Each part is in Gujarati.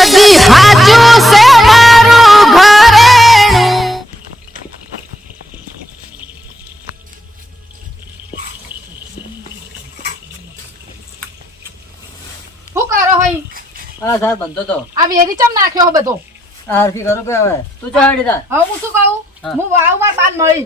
સદી હાચું સે મારું ઘરેણું. શું કરો હઈ? હા સર બંધો તો આ વેરી ચમ નાખ્યો બધો? હરખી કરું કે હવે તું ચાડી તા હવે હું શું કહું? હું વાવ માં બાદ મળી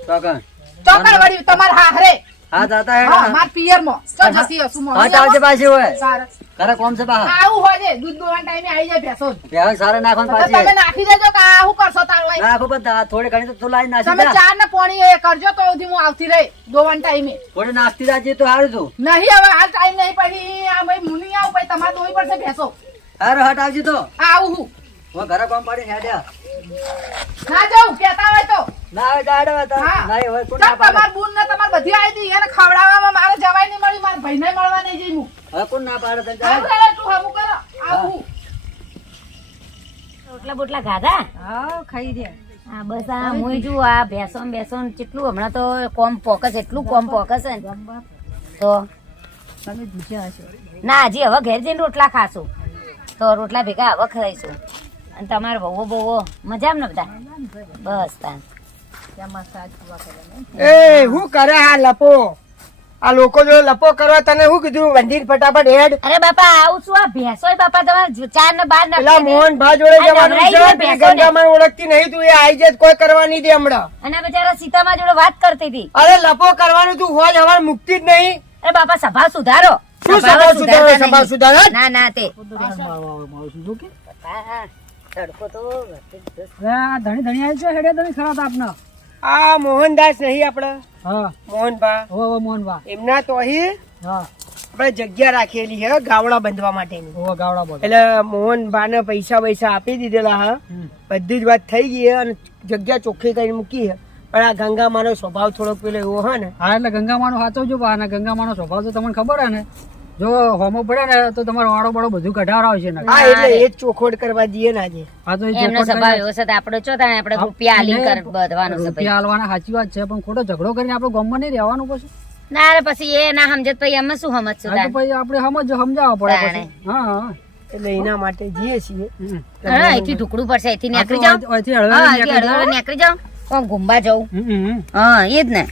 ચોકન ચોકડ વળી તમાર હારે હા જાતા હે હા માર પિયર માં તો જસી હસુ માં હા ચાલજે પાછી હોય સારા કરે કોમ છે બા આવું હોય છે દૂધ દોવાના ટાઈમે આવી જાય ભેંસો. બે સારે નાખો ને તો પાછી તમે નાખી દેજો કે આ શું કરશો તાર હોય? નાખો બધા થોડી ઘણી તો તું લાઈ નાખી તમે દે ચાર ને પોણી એ કરજો તો સુધી હું આવતી રહી દોવાના ટાઈમે. થોડી નાખતી રાખજે તો સારું તું નહીં હવે હાલ ટાઈમ નહીં પછી આ ભાઈ મુની આવું પછી તમારે દોવી પડશે ભેંસો. હારું હટ આવજી તો આવું હું હું ઘરે કોમ પાડી હેડ્યા ના જાઉં કેતા હોય તો ના હવે જાડે હવે તો હા. નહીં હોય કોણ ચાલ ના પાડે તમાર બુન ને તમાર બધી આવી હતી એને ખવડાવવામાં મારે જવાય નહીં મળી મારા ભાઈને મળવા નહીં જઈ હું. હવે કોણ ના પાડે તને આવું જાય? કરે તું હમું કરો આવું. રોટલા બોટલા ખાધા? હા ખાઈ દે. હા બસ આ હું જો આ બેસન કેટલું હમણાં તો કોમ પોકસ એટલું કોમ પોકસ છે ને તો તમે ભૂખ્યા હશો. ના હજી હવે ઘેર જઈને રોટલા ખાશું તો રોટલા ભેગા હવે ખાઈશું. અને તમારા વહુ બહુ મજામાં ને બધા? બસ તાન એ હું કરે આ લપો આ લોકો જો લપો કરવા તને શું કીધું વંદીર ફટાફટ હેડ અરે બાપા આવું છું આ ભેંસો બાપા તમારે ચાર ને બાર પેલા મોહન ભા જોડે જવાનું છે ગંગામાં ઓળખતી નહીં તું એ આઈ જાય કોઈ કરવા નહીં દે હમણાં અને બચારા સીતામાં જોડે વાત કરતી હતી. અરે લપો કરવાનું તું હોજ હવાર મુક્તિ જ નહીં અરે બાપા સભા સુધારો. શું સભા સુધારો સુધારતા સભા નહીં. સુધારો ના ના તે આ મોહનદાસ નહીં આપડે હા મોહનભા હો મોહનવા એમના તો અહીં હા આપણે જગ્યા રાખેલી હે ગાવડા બંધવા માટેની હો ગાવડા બોલ એટલે મોહનભા ને પૈસા આપી દીધેલા હા બધી જ વાત થઈ ગઈ હે અને જગ્યા ચોખ્ખી કરી મૂકી હે પણ આ ગંગામાનો સ્વભાવ થોડોક પેલો એવો હે ને હા એટલે ગંગામાનો સાચવજો બા અને ગંગામાનો સ્વભાવ તો તમને ખબર હે ને જો હોમો પડે ને તો તમારો વાળો બળો બધું કઢાવડાવશે ને હા એટલે એ જ ચોખવટ કરવા જઈએ ને આજે હા તો એ એમનો ચોખવટ સ્વભાવ એવો છે તો આપણે ચો તાણે આપણે રૂપિયા આલીને બધવાનું છે રૂપિયા હાલવાના સાચી વાત છે પણ ખોટો ઝઘડો કરીને આપણે ગામમાં નહીં રહેવાનું પછી ના રે પછી એ ના સમજે તો પછી અમે શું સમજશું હા તો પછી આપણે સમજાવવા પડે તાણે. પછી હા એટલે એના માટે જઈએ છીએ હા અહીંથી ઢુકડું પડશે અહીંથી નીકળી જાઓ અહીંથી હા હળવે અહીંથી હળવે નીકળી જાઓ કોણ ઘુંબા જવું હા એ જ ને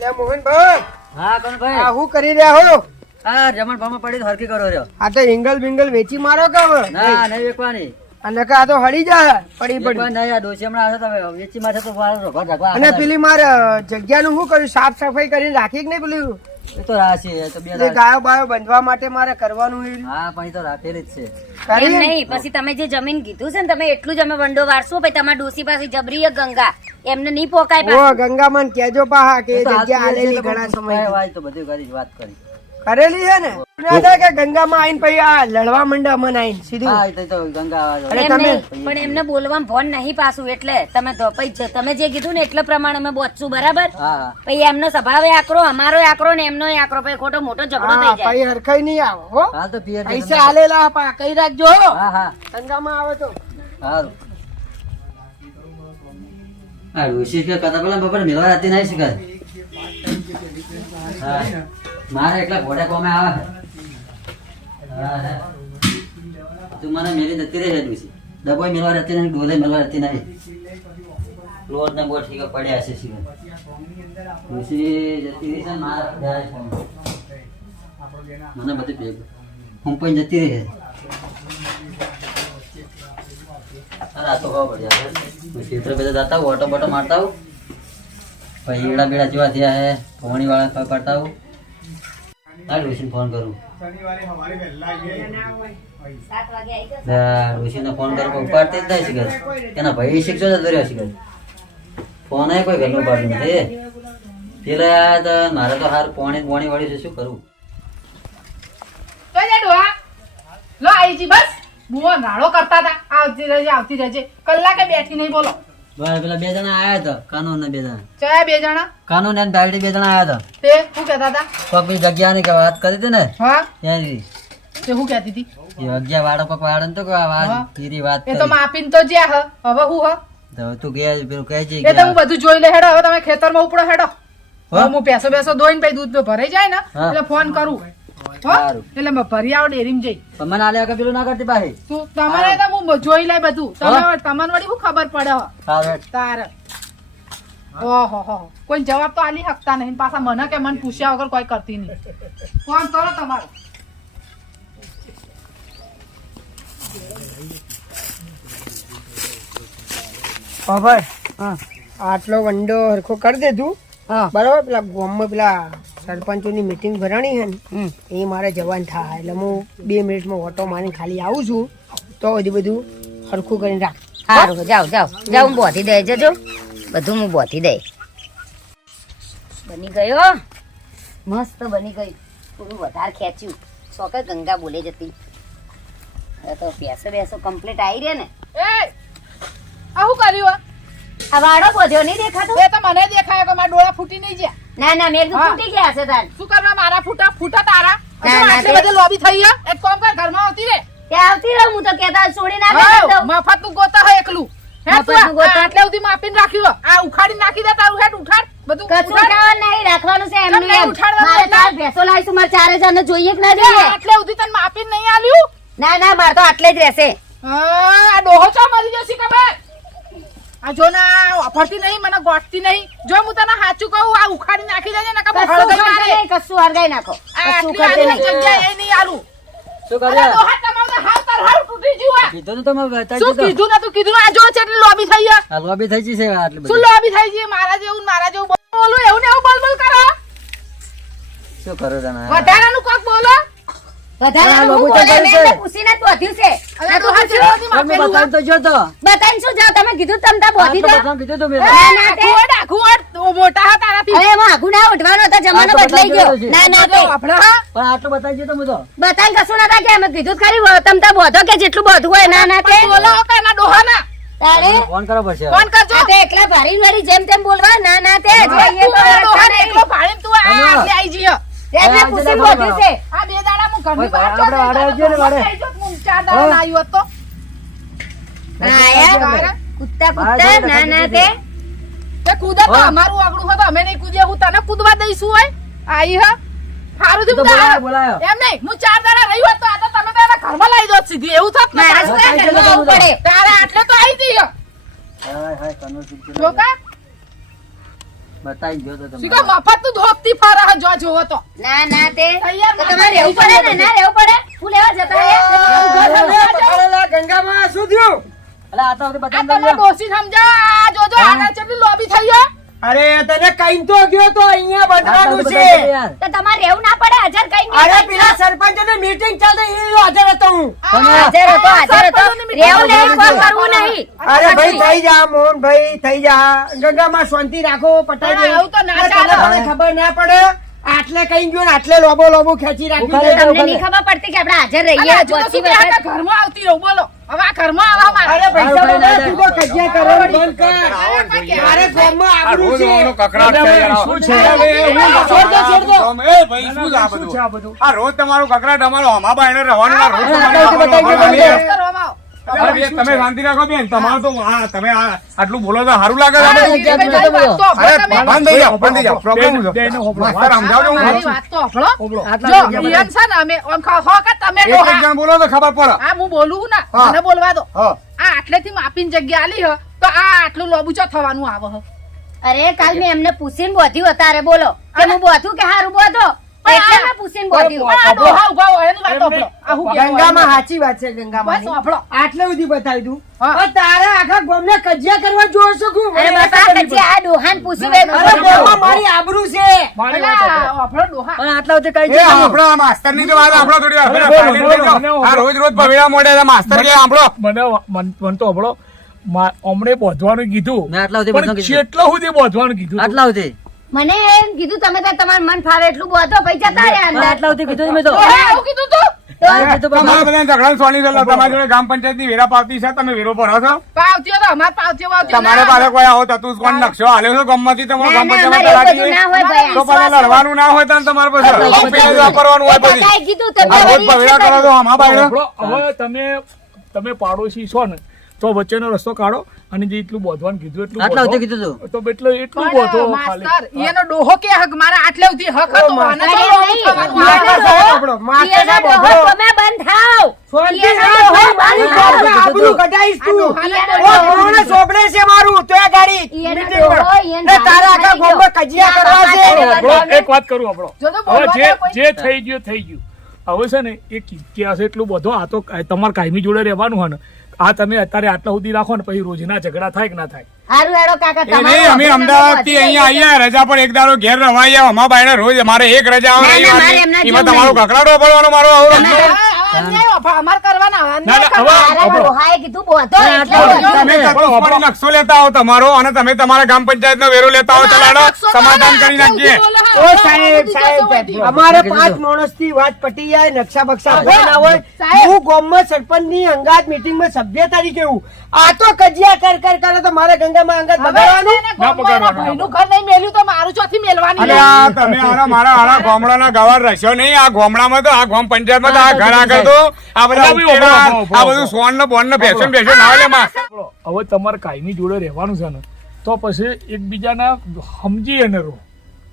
લે મોહનભાઈ હા કોણ ભાઈ આ શું કરી રહ્યા હો હા રમણ ભામાં પડી તો હરકી કરો રહ્યો આ તો એંગલ બિંગલ વેચી મારો કે હવે ના નહીં વેકવાની અને કે આ તો હળી જાય પડી વેકવા પડી નહીં આ ડોસી હમણાં આવશે તમે વેચી માથે તો વાળો ઘર રાખવા અને પેલી મારે જગ્યાનું શું કર્યું સાફ સફાઈ કરીને રાખી કે નહીં પેલું એ તો રાશી એ તો બે એટલે ગાયો બાયો બંધવા માટે મારે કરવાનું એ હા પણ એ તો રાખેલી જ છે એમ કરી નહીં પછી તમે જે જમીન કીધું છે ને તમે એટલું જ અમે વંડો વારશું પછી તમારા ડોસી પાસે જબરી એ ગંગા એમને નહીં પોકાય ઓ પાછું. ગંગામન કેજો પાહા કે એ એ તો જગ્યા હાથ આલેલી એટલે ઘણા પણ સમય વાત તો બધી કરી વાત કરી કરેલી છે ને ના થાય કે ગંગામાં આઈને પછી આ લડવા માંડે અમન આઈને સીધું હા એ તો ગંગા અરે એમ તમે નહીં, પણ એમને બોલવામાં ફોન નહીં પાછું એટલે તમે તો પછી તમે જે કીધું ને એટલે પ્રમાણે અમે બોચશું બરાબર હા પછી એમનો સ્વભાવ આકરો અમારો આકરો ને એમનો આકરો પછી ખોટો મોટો ઝઘડો હા થઈ જાય પછી હરખાઈ નહીં આવે હો હાલ તો પિયર પૈસા આલેલા પા કઈ રાખજો હો હા હા ગંગામાં આવે તો સારું હા ઋષિ કે કથા પેલા બપોરે મિલવા રાતી નહીં શીખાય હા મારે એકલા ઘોડે કોમે આવે હા હા. તું મને મેલી જતી રહે ઋષિ ડબોય મિલવા રહેતી નહીં ડોલે મિલવા રહેતી નહીં લોટ ને બોટ ઠીક પડ્યા છે શીખર ઋષિ જતી રહી છે ને મારા જાય છે. મને બધી ભેગું હું પણ જતી રહી છે. અરે આ તો ખબર પડી જાય ક્ષેત્ર બધા જતા આવું ઓટો બોટો મારતા આવું પછી ઈડા બીડા જેવા થયા હે પોણી વાળા કોઈ કરતા આવું આ ઋષિને ફોન કરું ઋષિને ફોન કરું ઉપાડતી જ નહીં શીખર એના ભાઈ શીખજો જતો રહ્યો શીખર ફોન કોઈ ઘરનું પાડ્યું નથી પેલા આયા તો મારે તો હાર પોણી વાળી છે શું કરું તો જા ડોહા લો આઈ જી બસ બુઓ નાળો કરતા હતા આવતી રહેજે કલાકે બેઠી નહીં બોલો બસ પેલા બે જણા આયા હતા કાનૂન ને બે જણા ચયા બે જણા કાનૂન ને બાયડી બે જણા આયા હતા તે શું કહેતા હતા કોક બી જગ્યાની કે વાત કરી હતી ને હા ત્યાંથી તે શું કહેતી હતી એ જગ્યા વાળો કોક વાળો ને તો કોઈ આ વાત હા. પીરી વાત એ તો માપીને તો જ્યાં હ હવે હું હ તો તું ગયા પેલું કહે છે એ તો હું બધું જોઈ લે હેડો હવે તમે ખેતરમાં ઉપડો હેડો હા? હું બેસો દોઈને પછી દૂધ તો ભરાઈ જાય ને હા. એટલે ફોન કરું હો સારું. એટલે ભરી આવો ડેરીમાં જઈ પણ મને આલે વગર પેલું ના કરતી પાછી. તું તમારે તો હું જોઈ લઈ બધું તમને વળી શું ખબર પડે હો? સારું હેડ. તારે ઓહો હો કોઈ જવાબ તો આલી શકતા નહીં પાછા મને કે મને પૂછ્યા વગર કોઈ કરતી નહીં. ફોન કરો તમારો. બાબર હા આટલો વંડો હરખો કરી દે તું હા બરાબર. પેલા ગામમાં પેલા સરપંચોની મીટિંગ ભરાણી છે ને હમ. એ મારે જવાનું થાય એટલે હું 2 મિનિટમાં ઓટો મારીને ખાલી આવું છું તો હજી બધું હરખું કરીને રાખ. સારું જાઓ જાઓ જાઓ હું બોધી દઈ જજો બધું હું બોધી દઈ. બની ગયો મસ્ત બની ગઈ. થોડું વધારે ખેંચ્યું સોકે ગંગા બોલે જતી. હવે તો બેસો કમ્પ્લીટ આવી રહ્યા ને. એ આ શું કર્યું? આ વાળો બોધ્યો નહીં દેખાતો? એ તો મને દેખાય કે મારા ડોળા ફૂટી નહીં ગયા. ના ના મેં કીધું હા. ફૂટી ગયા હશે તાર. શું કરવા મારા ફૂટા તારા? ના, હજુ ના, આટલી તે- બધી લોબી થઈ છે. એક કામ કર ઘરમાં આવતી રે. ત્યાં આવતી રહું હું તો કહેતા છોડી ના હાવ, દઉં. મફત નું ગોતા હોય એકલું. હે તું મફતનું ગોતા? આટલે સુધી માપીને રાખ્યું હોય. આ ઉખાડી નાખી દે તારું હેડ ઉઠાડ બધું કશું ઉઠાડ. ઉઠાવવાનું નહીં રાખવાનું છે એમનું નહીં એમ. ઉઠાડવાનું મારે એટલે? તાર ભેંસો લાવીશું મારે 4 હજારને જોઈએ કે ના એ જોઈએ? આટલે સુધી તને માપીને નહીં આલ્યું? ના ના મારે તો આટલે જ રહેશે. હા, આ ડોહો ચા મરી જશે ખબર? આ જો ના વાપરતી નહીં મને ગોઠતી નહીં. જો હું તને સાચું કહું આ ઉખાડી નાખી દેજે ને કશું હળગાઈ ઉખાડશે મારે. નહીં, કશું હળગાઈ નાખો. આ કશું આટલી ઉખાડશે આટલી નહીં. જગ્યાએ એ નહીં આલું. શું અરે કર્યા? ડોહા તમારું તો હાવ તાર હાવ તૂટી ગયું આ. કીધું તો તમે બતાવી શું દીધો. કીધું નતું કીધું આ જો છે એટલી લોબી થઈ છે. આ લોબી થઈ ગઈ છે આટલી શું બધી. લોબી થઈ છે મારા જેવું ને મારા જેવું બોલું એવું ને એવું બોલ કરો. શું કરો તમે? વધારાનું કોક બોલો. વધારે આ હું લોબુ તો બોલે, કર્યું મેં છે. તો પૂછીને જ બોધ્યું છે. અરે ના તો ડોહા પૂછ્યું. જેવું નથી પણ મેં માપેલું. બતાવી તો જો તો. બતાવીને શું જાઓ તમે કીધું તમ તાર બોધી દો. આટલું બતાવી દીધું તો મેં તો. ના, ના, તે- આખું મોટા હતા તારાથી. હવે એમાં આઘું ના ઉઠવાનો હતો જમાનો આ તો બદલાઈ ગયો. બતાવી ના ના જો તે આપણે હા પણ આટલું બતાવી દીધું મેં તો. બતાવીને કશું નતા કે અમે કીધું જ ખરી તમ તાર બોધો કે જેટલું બોધવું હોય ના ના તે પણ બોલો કે એના ડોહાના તારે ફોન કરવો પડશે હવે. ફોન કરજો. આ તો એકલા ભારી વાળી જેમ તેમ બોલવા ના ના તે તું જોઈએ તો આ અડચણ ડોહાને નહીં. એકલો ફાડીને તું આ હમણાં. આટલે આઈ જઈએ. એટલે આ પૂછીને બધા બોધ્યું છે. આ બે દાડા હું ઘરની ઓય, બહાર આપણે ચાલ્યો વાડે ગયો. આવજો ને વાડે. થઈ ગયો, હું 4 દાડા ના આવ્યો હોત તો. આયા કૂદતા કૂદતા ના ના તે તે કૂદે તો હા. અમારું આગળું હોય તો અમે નહીં કૂદીએ. હું તને કૂદવા દઈશું હોય આઈ હ હારું તો થયું તારે. બોલાયો. એમ નહીં હું 4 દાડા રહી હોત તો આ તો તમે તો એના ઘરમાં લાવી દો સીધી એવું થાત ને મારા તારે. શું ઘરમાં આવવું પડે તારે આટલે તો આવી જઈએ. હાય, હાય, કનોજ ચૂપ જો કા બતાવી ગયો તો તમે. શીખો મફત તું ધોકતી ફરે હે જો જોવો તો. ના ના તે તૈયાર તો તમારે રહેવું પડે ને ના રહેવું પડે ફૂલ એવા જતા રહે પકડેલા ગંગામાં શું થયું? અલા, આ તો આપણે આ બતાવી તમે દઈએ. ડોસી સમજાવો. આ જોજો આના કેટલી લોબી થઈ છે. અરે તને કઈ તો ગયો તો અહીંયા આ તો બનવાનું આપણે છે. બતાવી દઈએ યાર. તો તમારે રહેવું ના પડે હાજર કઈ અરે પેલા સરપંચોની મીટિંગ ચાલે એ હાજર હતો હું. હાજર હતો હાજર હતો રહેવું નહીં કોલ કરવું નહીં અરે ભાઈ થઈ જા મોહન ભાઈ થઈ જા ગંગામાં શાંતિ રાખો પટાઈ અરે, દે. આવું તો ના અરે, ચાલે. તને ખબર ના પડે આટલે કઈ ગયો ને આટલે લોબો ખેંચી રાખી ઉખાડી દે. દે. તમને નહીં ખબર પડતી કે આપણે હાજર અરે, રહીએ હજુ તો બોધી શું કે આ વખત ઘરમાં આવતી રહું બોલો. હવે આ ઘરમાં આવવા મારે. અરે પૈસા સારું, બધા કઈ તું તો કજિયા કરવાનું બંધ કર. મારે ગામમાં આ આબરૂ રોજ છે. રોજનો કકળાટ છે યાર. શું છે? હવે હું છોડ દો, છોડ દો. એ ભાઈ શું છે આ શું છે આ બધું? બધું? આ રોજ તમારું કકળાટ અમારો હમા બાયણે રહેવાનું આ રોજ હા, તમારે બતાવી દો, આવવાનું બતાવી દો, આવવાનું. કરવામાં આવો. અરે બેન, તમે શાંતિ રાખો બેન તમારું તો તમે આટલું બોલો તો સારું લાગે છે અરે, આપણે. ગિરીશભાઈ, મારી વાત તો અરે સાંભળો તમે. બંધ થઈ જાઓ, બંધ થઈ જાઓ. પ્રોબ્લેમ શું છે? માસ્તર સમજાવજો હું મારી છું. વાત તો સાંભળો. આટલા જો, જગ્યા ઈયન છે ને અમે આમ હો કે તમે એક ડોહા. એક જણ બોલો તો ખબર પડે. આ હું બોલું ને હા. મને બોલવા દો. હા. આ આટલેથી માપીને જગ્યા આલી હ તો આ આટલું લોબુચો થવાનું આવે હ. અરે કાલ મેં એમને પૂછીને બોધ્યું તારે બોલો કે હું બોધું કે હારું બોધો એટલે મેં પૂછીને બોધ્યું પણ આ ડોહા ઉભા હોય એની વાત સાંભળો. આ હું કહેવાનું? ગંગામાં સાચી વાત છે ગંગામાં બસ સાંભળો. આટલે સુધી બતાવી દઉં હા. પણ તારે આખા ગામને કજિયા કરવા જોર છો હું? અરે બાપા કચ્ચે આ ડોહાન પૂછ્યું બે અરે ગામમાં મારી આબરૂ છે. અલા, સાંભળો ડોહા. પણ આટલા સુધી કઈ એ છે આપણો આ માસ્તરની તો વાત આપણો થોડી વાર પહેલા silent થઈ જાઓ. આ રોજ રોજ ભવેડા મોઢે છે, માસ્તર કે આપણો મને તો હમણો અમને બોધવાનું કીધું મેં આટલા સુધી પણ બધું કીધું. કેટલા સુધી બોધવાનું કીધું આટલા સુધી મને એમ કીધું તમે તાર તમારું મન ફાવે એટલું બોધો પછી જતા રહ્યા પણ અંદર આટલા સુધી કીધું મેં તો. ડોહા એવું કીધું તું? તારે કીધું પણ તમારા બધા ઝઘડા સોની છે તમારી જોડે ગ્રામ પંચાયતની વેરા પાવતી છે તમે વેરો ભરો છો પાવતીઓ તો અમાર પાવતીઓ વાવતીઓ તમારે ના પાસે કોઈ આવો તતું કોણ નકશો હાલ્યો છો ગમમાંથી તમારો ના, ગ્રામ ના, પંચાયતમાં અમારે એવું કરાવી બધું ના હોય ભાઈ. તો પછી લડવાનું ના હોય તો તમારે પાસે કંપની જ વાપરવાનું હોય બધી બધાએ કીધું તમે આ રોજ વળી ભવેડા કરો તો હમા બાયડો હવે તમે પાડોશી છો ને તો વચ્ચેનો રસ્તો કાઢો અને જે એટલું બોધવાનું કીધું એટલું આટલા બોધો. સુધી કીધું તું. તો એટલું બોધો પણ ખાલી. માસ્તર એનો ડોહો કે હક મારા આટલે સુધી હક હતો આને તો અરે આવું નહીં. થવાનું. માસ્ટર સાહેબ આપણો, માસ્ટર એના સાહેબ ડોહો આપણો. તમે બંધ થાવ. શાંતિ એના રાખ, ડોહો મારી બંધ ગાડી થાવ. આબરૂ કઢાઈશ તું. એના ઓ, માણસ સોંપડે છે મારું, તો એ ગાડી એના meeting માં. ડોહો, એના એ તારા આખા ભાઈ ગામમાં કજિયા ના, કરવા છે. બાપા આપણો એક વાત કરું આપણો જો તો હવે બોલવા જે દે કોઈ. જે થઈ ગયું થઈ ગયું. હવે છે ને એ ઇતિહાસ એટલું બધો આ તો તમારે કાયમી જોડે રહેવાનું હોય ને આ તમે અત્યારે આટલા સુધી રાખો ને પછી રોજના ઝઘડા થાય કે ના થાય. હારું હેડો કાકા એ તમારો નહીં, અમે ઓફિસ અમદાવાદ થી નંબર અહીંયા આયા રજા પર એક દાડો ઘેર રવાઈ આવ્યા અમારા બાયણે રોજ અમારે એક રજા આવે ના, ના, મારે રવિવારની. એમના એમાં જેવું તમારો નહીં. કકડાટો પડવાનો મારો આવો રસ્તો. આ અન્યાય અમાર કરવાના ના, અન્યાય ના, કરવાના. હવે- મારા ડોહાએ કીધું બોધો ના, એટલે ના, બોધો. તમે ચતુષ્પદી નકશો લેતા હો તમારો અને તમે તમારા ગ્રામ પંચાયત નો વેરો લેતા હો ચલાડો સમાધાન કરી નાખીએ. ઓ સાહેબ, સાહેબ, અમારે 5 માણસથી વાત પટી જાય, નકશા બક્ષા હોય ના હોય. સાહેબ. હું ગામમાં સરપંચની અંગાત મીટિંગમાં સભ્ય તરીકે હું. આ તો કજિયા કર કરે તો મારે ગંગામાં અંગાત હવે બગાડવાનું. એને ગોમવાના ભાઈનું ઘર નહીં મેલ્યું તો મારું ચોથી મેલવાની અને આ તમે મારા ગામડાના ગવાર રહેશો નહીં. આ ગામડામાં તો આ ગામ પંચાયતમાં તો આ ઘર આગળ તો આ બધા હવે ઉકેલા, ઉભો, આ બધું સોન ને બોન ને ભેસો ને ના હોય માં. હવે તમારે કાયમી જોડે રહેવાનું છે ને તો પછી એકબીજાના સમજી અને રહો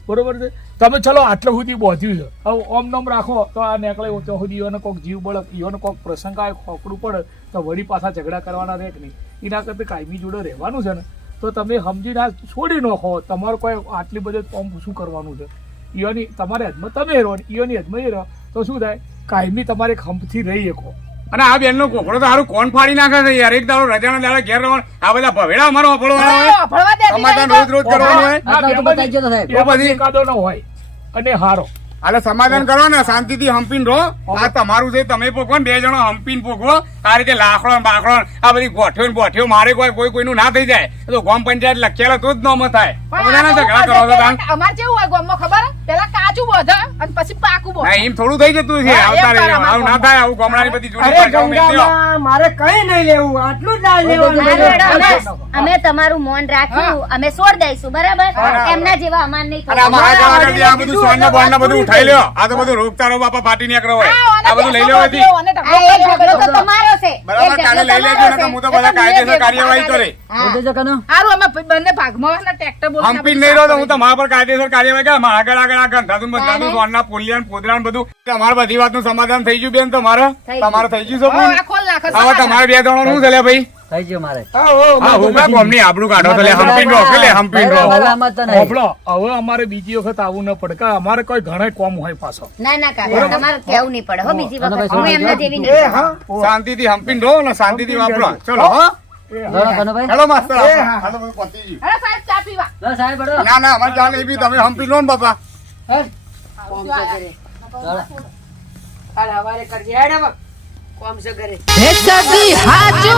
બરોબર છે. તમે ચલો આટલે સુધી બોધ્યું છે હવે ઓમ નોમ રાખો તો આ નીકળે ત્યાં સુધી ઈઓને કોઈક જીવ બળક ઈઓને કોઈક પ્રસંગ આવે ખોકડું પડે તો વળી પાછા ઝઘડા કરવાના રહે કે નહીં. એના કરતા કાયમી જોડે રહેવાનું છે ને તો તમે સમજીને આ છોડી નાખો. તમારું કોઈ આટલી બધી કોમ શું કરવાનું છે. ઈઓની તમારે હદમાં તમે રહો ઈઓની હદમાં એ રહો તો શું થાય કાયમી તમારે એક હંપથી રહી શકો. અને આ બેન નો કોકડો તો સારું કોણ ફાડી નાખે છે યાર. એક દાડો રજાના દાડે ઘેર રહેવાનું. આ બધા ભવેડા અમારો અફળવાના હોય. અફળવા દે સમાધાન રોજ રોજ કરવાનું હોય. આટલા તો બતાવી ગયો તો સાહેબ. એ બધી એકાદો ન હોય અને હારો હાલે સમાધાન કરો ને શાંતિથી હંપીને રહો. આ તમારું છે તમે પોકો ને 2 જણો હંપીને પોકો. આ રીતે લાકડો ને બાકડો ને આ બધી ગોઠ્યો ને બોઠ્યો મારે કોઈનું ના થઈ જાય તો ગામ પંચાયત લખેલા તો જ નોમ થાય. પણ બધાના આ ઝઘડા તો કરો છો તાન. અમાર કેવું હોય ગામમાં ખબર હે? પેલા કાચું બોધે અને પછી પાકું બોધે. ના, એમ થોડું થઈ જતું છે. હા, એમ આવતા રહે. કરાવવા આવું ના થાય. આવું ગામડાની બધી જૂની અરે ભાષાઓ મેં દ્યો. ગંગામાં મારે કઈ નહીં લેવું, આટલું જ લાલ હારું હેડો, લેવાનું. અમે તમારું મૌન રાખ્યું અમે છોડ દઈશું બરાબર એમના જેવા અમાર નહીં અને આ મારા આગળ આ બધું સોન ને બોન ને બધું ઉઠાઈ લ્યો. આ તો બધું રોગચાળો બાપા ફાટી નીકળ્યો હોય. આ બધું લઈ લેવાથી. અને આ એક ઝઘડો તો તમારો છે બરાબર, એક કાલે ઝઘડો લઈ લેજો ને તમારો હું છે. તો બધા કાયદેસર કાર્યવાહી કરે. બોલજો છો કનો? હારું અમે બંને ભાગમાં હોય ને ટ્રેક્ટર બોલ હંપી નહીં રહ્યો તો હું તમારા પર કાયદેસર કાર્યવાહી કરે. આગળ આ ગંધાતું બંધાતું સોનના પોલિયા ને પોદરા ને બધું તમારે બધી વાતનું સમાધાન થઈ ગયું બેન. તમારે થઈ ગયું. તમારે થઈ ગયું છે ખોલ નાખે હવે તમારે 2 જણો નું છે લે ભાઈ. થઈ ગયો મારે. હા હું કાં ગોમની આબરૂ કાઢો તો લે હંપીને રહો કે લે હંપીને રહો. ભલામણ તો નહીં. હોભળો, હવે અમારે બીજી વખત આવવું ન પડે કારણ અમારે કોઈ ઘણા કોમ હોય પાછો. ના ના કાકા તમારે કેવું નહીં પડે હો બીજી વખત હું એમના જેવી એ નહીં હા, શાંતિથી હંપીને રહો ને શાંતિથી વાપરો. ચલો હો. લડો કનોભાઈ. હેલો માસ્તર એ હા. આ તો બધું પતી ગયું. અરે સાહેબ ચા પીવા લો સાહેબ હળો. ના ના અમારે ચાલે એ બી તમે હંપી લો ને બાપા. કોમ છે ઘરે. કાલ હવારે કરજે હેડ હવે. કોમ છે ઘરે. હે સદી હાજો